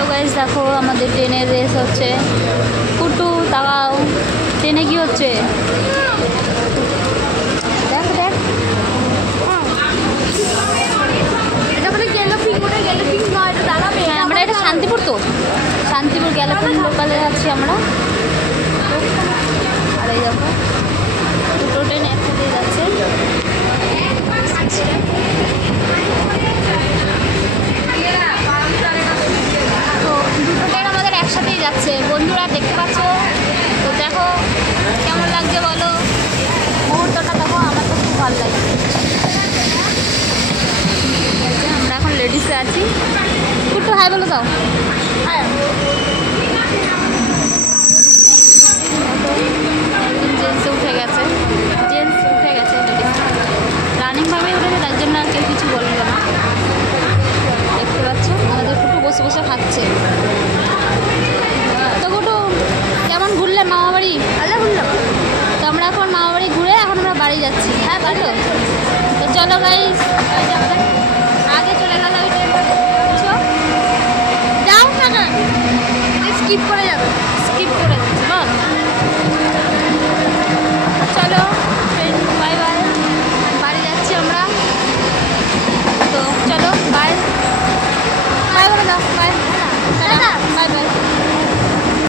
Hello guys, দেখো আমাদের ট্রেনের রেস হচ্ছে। কুটু তাকাও, ট্রেনে কি হচ্ছে দেখ দেখ। হ্যাঁ, আমরা এটা শান্তিপুর, তো শান্তিপুর গ্যালাপুর লোকালে আছি আমরা। আর এই দেখো দুটো ট্রেন একসাথে যাচ্ছে। তো দুটো ট্রেন আমাদের একসাথেই যাচ্ছে বন্ধুরা, দেখতে পাচ্ছ তো। দেখো কেমন লাগছে বলো, মুহূর্তটা দেখো, আমার তো খুব ভালো লাগছে। আমরা এখন লেডিসে আছি। একটু হাই বলো দাও। হ্যাঁ, জেন্টস উঠে গেছে, রানিংভাবেই উঠেছে, তার জন্য আর কেউ কিছু বললো না। দেখতে পাচ্ছ আমাদের কুটু বসে বসে খাচ্ছে। তো কুটু কেমন ঘুরলে মামাবাড়ি? ভালো ঘুরলাম। তো আমরা এখন মামাবাড়ি ঘুরে এখন আমরা বাড়ি যাচ্ছি। হ্যাঁ বাড়ি তো। তো চলো গাইস, আগে চলে গেল ওই ট্রেনটা, যাও না, স্কিপ করে যাবে।